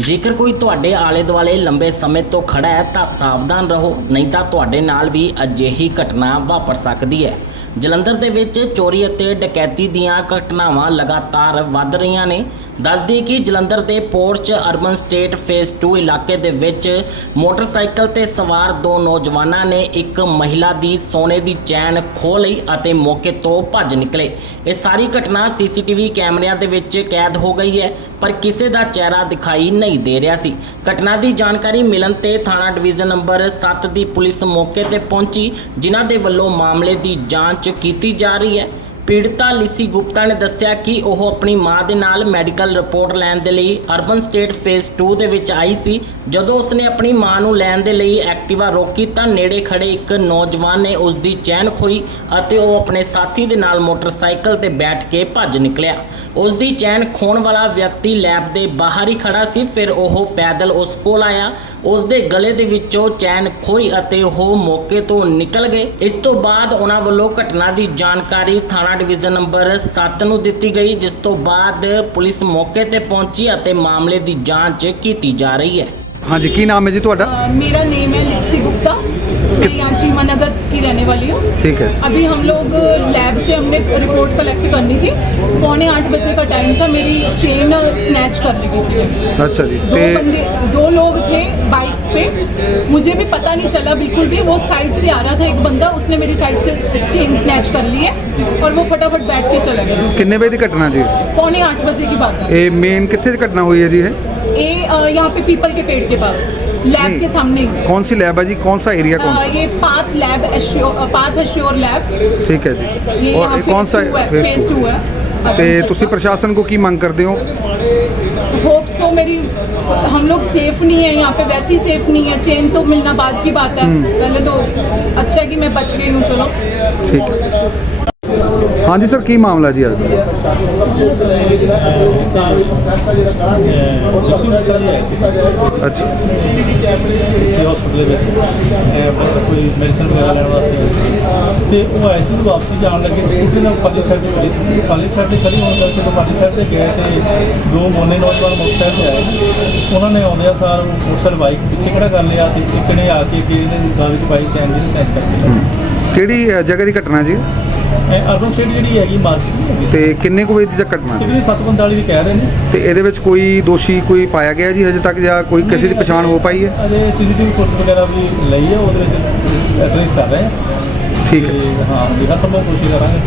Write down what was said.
ਜੇਕਰ ਕੋਈ ਤੁਹਾਡੇ ਆਲੇ ਦੁਆਲੇ ਲੰਬੇ ਸਮੇਂ ਤੋਂ ਖੜਾ ਹੈ ਤਾਂ ਸਾਵਧਾਨ ਰਹੋ, ਨਹੀਂ ਤਾਂ ਤੁਹਾਡੇ ਨਾਲ ਵੀ ਅਜਿਹੀ ਘਟਨਾ ਵਾਪਰ ਸਕਦੀ ਹੈ। ਜਲੰਧਰ ਦੇ ਵਿੱਚ ਚੋਰੀ ਅਤੇ ਡਕੈਤੀ ਦੀਆਂ ਘਟਨਾਵਾਂ ਲਗਾਤਾਰ ਵੱਧ ਰਹੀਆਂ ਨੇ। ਦੱਸਦੀ ਕਿ ਜਲੰਧਰ ਦੇ ਪੋਰਚ ਅਰਬਨ ਸਟੇਟ ਫੇਸ 2 ਇਲਾਕੇ ਦੇ ਵਿੱਚ ਮੋਟਰਸਾਈਕਲ ਤੇ ਸਵਾਰ ਦੋ ਨੌਜਵਾਨਾਂ ਨੇ ਇੱਕ ਮਹਿਲਾ ਦੀ ਸੋਨੇ ਦੀ ਚੈਨ ਖੋਹ ਲਈ ਅਤੇ ਮੌਕੇ ਤੋਂ ਭੱਜ ਨਿਕਲੇ। ਇਹ ਸਾਰੀ ਘਟਨਾ ਸੀਸੀਟੀਵੀ ਕੈਮਰਿਆਂ ਦੇ ਵਿੱਚ ਕੈਦ ਹੋ ਗਈ ਹੈ, ਪਰ ਕਿਸੇ ਦਾ ਚਿਹਰਾ ਦਿਖਾਈ ਨਹੀਂ ਦੇ ਰਿਹਾ ਸੀ। ਘਟਨਾ ਦੀ ਜਾਣਕਾਰੀ ਮਿਲਣ ਤੇ ਥਾਣਾ ਡਿਵੀਜ਼ਨ ਨੰਬਰ 7 ਦੀ ਪੁਲਿਸ ਮੌਕੇ ਤੇ ਪਹੁੰਚੀ, ਜਿਨ੍ਹਾਂ ਦੇ ਵੱਲੋਂ ਮਾਮਲੇ ਦੀ ਜਾਂਚ ਕੀਤੀ ਜਾ ਰਹੀ ਹੈ। ਪੀੜਤਾ ਲਿਸੀ ਗੁਪਤਾ ਨੇ ਦੱਸਿਆ ਕਿ ਉਹ ਆਪਣੀ ਮਾਂ ਦੇ ਨਾਲ ਮੈਡੀਕਲ ਰਿਪੋਰਟ ਲੈਣ ਦੇ ਲਈ ਅਰਬਨ ਸਟੇਟ ਫੇਸ 2 ਦੇ ਵਿੱਚ ਆਈ ਸੀ। ਜਦੋਂ ਉਸਨੇ ਆਪਣੀ ਮਾਂ ਨੂੰ ਲੈਣ ਦੇ ਲਈ ਐਕਟਿਵਾ ਰੋਕੀ ਤਾਂ ਨੇੜੇ ਖੜੇ ਇੱਕ ਨੌਜਵਾਨ ਨੇ ਉਸ ਦੀ ਚੈਨ ਖੋਈ ਅਤੇ ਉਹ ਆਪਣੇ ਸਾਥੀ ਦੇ ਨਾਲ ਮੋਟਰਸਾਈਕਲ ਤੇ ਬੈਠ ਕੇ ਭੱਜ ਨਿਕਲਿਆ। ਉਸ ਦੀ ਚੈਨ ਖੋਣ ਵਾਲਾ ਵਿਅਕਤੀ ਲੈਬ ਦੇ ਬਾਹਰ ਹੀ ਖੜਾ ਸੀ, ਫਿਰ ਉਹ ਪੈਦਲ ਉਸ ਕੋਲ ਆਇਆ। ਉਸ ਦੇ ਗਲੇ ਦੇ ਵਿੱਚੋਂ ਚੈਨ ਖੋਈ ਅਤੇ ਉਹ ਮੌਕੇ ਤੋਂ ਨਿਕਲ ਗਏ। ਇਸ ਤੋਂ ਬਾਅਦ ਉਹਨਾਂ ਵੱਲੋਂ ਘਟਨਾ ਦੀ ਜਾਣਕਾਰੀ ਥਾਣਾ 13 ਡਿਵੀਜ਼ਨ ਨੰਬਰ 7 ਨੂੰ ਦਿੱਤੀ ਗਈ ਜਿਸ ਤੋਂ ਬਾਅਦ ਪੁਲਿਸ ਮੌਕੇ ਤੇ ਪਹੁੰਚੀ ਅਤੇ ਮਾਮਲੇ ਦੀ ਜਾਂਚ ਕੀਤੀ ਜਾ ਰਹੀ ਹੈ। ਹਾਂਜੀ ਕੀ ਨਾਮ ਹੈ ਜੀ ਤੁਹਾਡਾ? ਮੇਰਾ ਨੇਮ ਹੈ ਲਿਪਸੀ ਗੁਪਤਾ यांची यहाँ की रहने वाली हूँ। ठीक है। अभी हम लोग लैब से हमने रिपोर्ट कलेक्ट करनी थी। पौने आठ बजे का टाइम था मेरी चेन स्नैच कर ली थी अच्छा जी दो दो लोग थे बाइक पे। मुझे भी पता नहीं चला बिल्कुल भी। वो साइड से आ रहा था एक बंदा उसने मेरी साइड से चेन स्नैच कर ली है और वो फटाफट बैठ के चला गया। कितने बजे की घटना जी? पौने आठ बजे की बात है। मेन कितने घटना हुई है जी है ਇਹ ये अ, यहाँ पे पीपल के पेड़ के पास लैब नहीं। के सामने ही। कौन सी लैब है जी कौन सा एरिया कौन अ, सा ये path lab assure path assure lab ठीक है जी ये और यहाँ ये कौन सा फेज फेज टू टू है ਤੇ ਤੁਸੀਂ ਪ੍ਰਸ਼ਾਸਨ ਕੋ ਕੀ ਮੰਗ ਕਰਦੇ ਹੋ होप सो मेरी हम लोग सेफ नहीं है यहाँ पे वैसे ही सेफ नहीं है चेन तो मिलना बाद की बात है हम्म। पहले तो अच्छा है कि मैं बच गई हूँ चलो ਠੀਕ ਹੈ ਹਾਂਜੀ ਸਰ ਕੀ ਮਾਮਲਾ ਜੀ ਅੱਜ? ਅੱਛਾ। ਇੱਥੇ ਹਸਪੀਟਲ ਵਿੱਚ ਇਹ ਆਪਣਾ ਕੋਈ ਮੈਡੀਸਨ ਵਗੈਰਾ ਲੈਣ ਵਾਸਤੇ ਗਏ ਸੀ। ਤੇ ਉਹ ਆਏ ਸੀ ਵਾਪਸੀ ਜਾਣ ਲੱਗੇ। ਸਕੂਟਰੀ ਨਾਲ ਪਾਲੀ ਸਾਈਡ ਤੇ ਖੜੀ ਸੀ। ਪਾਲੀ ਸਾਈਡ ਤੇ ਖੜੀ ਹੋਣ ਕਰਕੇ ਜਦੋਂ ਪਾਲੀ ਸਾਈਡ ਤੇ ਗਏ ਤੇ ਦੋ ਮੋਨੇ ਨੌਜਵਾਨ ਮੋਟਰਸਾਈਕਲ ਤੇ ਆਏ। ਉਹਨਾਂ ਨੇ ਆਉਂਦਿਆਂ ਸਾਰ ਮੋਟਰਸਾਈਕਲ ਬਾਈਕ ਪਿੱਛੇ ਖੜਾ ਕਰ ਲਿਆ ਤੇ ਇੱਕ ਨੇ ਆ ਕੇ ਇਹਨੇ ਕਿਹੜੀ ਅ, ਜਗ੍ਹਾ ਦੀ ਘਟਨਾ ਜੀ? ਇਹ ਅਰਬਨ ਸਟੇਟ ਜਿਹੜੀ ਹੈਗੀ ਮਾਰਕੀਟ ਤੇ ਕਿੰਨੇ ਕੁ ਵਜੇ ਦੀ ਘਟਨਾ ਇਹ ਵੀ 745 ਦੀ ਕਹਿ ਰਹੇ ਨੇ। ਤੇ ਇਹਦੇ ਵਿੱਚ ਕੋਈ ਦੋਸ਼ੀ ਕੋਈ ਪਾਇਆ ਗਿਆ ਜੀ ਹਜੇ ਤੱਕ ਜਾਂ ਕੋਈ ਕਿਸੇ ਦੀ ਪਛਾਣ ਹੋ ਪਾਈ ਹੈ? ਅਜੇ ਸੀਸੀਟੀਵੀ ਫੁਟੇਜ ਵਗੈਰਾ ਵੀ ਲਈ ਹੈ ਉਹਦੇ ਵਿੱਚ ਐਡਰੈਸ ਕਰ ਰਹੇ ਹਾਂ ਠੀਕ ਹੈ। ਤੇ ਹਾਂ ਜਿਹੜਾ ਸੰਭਵ ਕੋਸ਼ਿਸ਼ ਕਰਾਂਗੇ।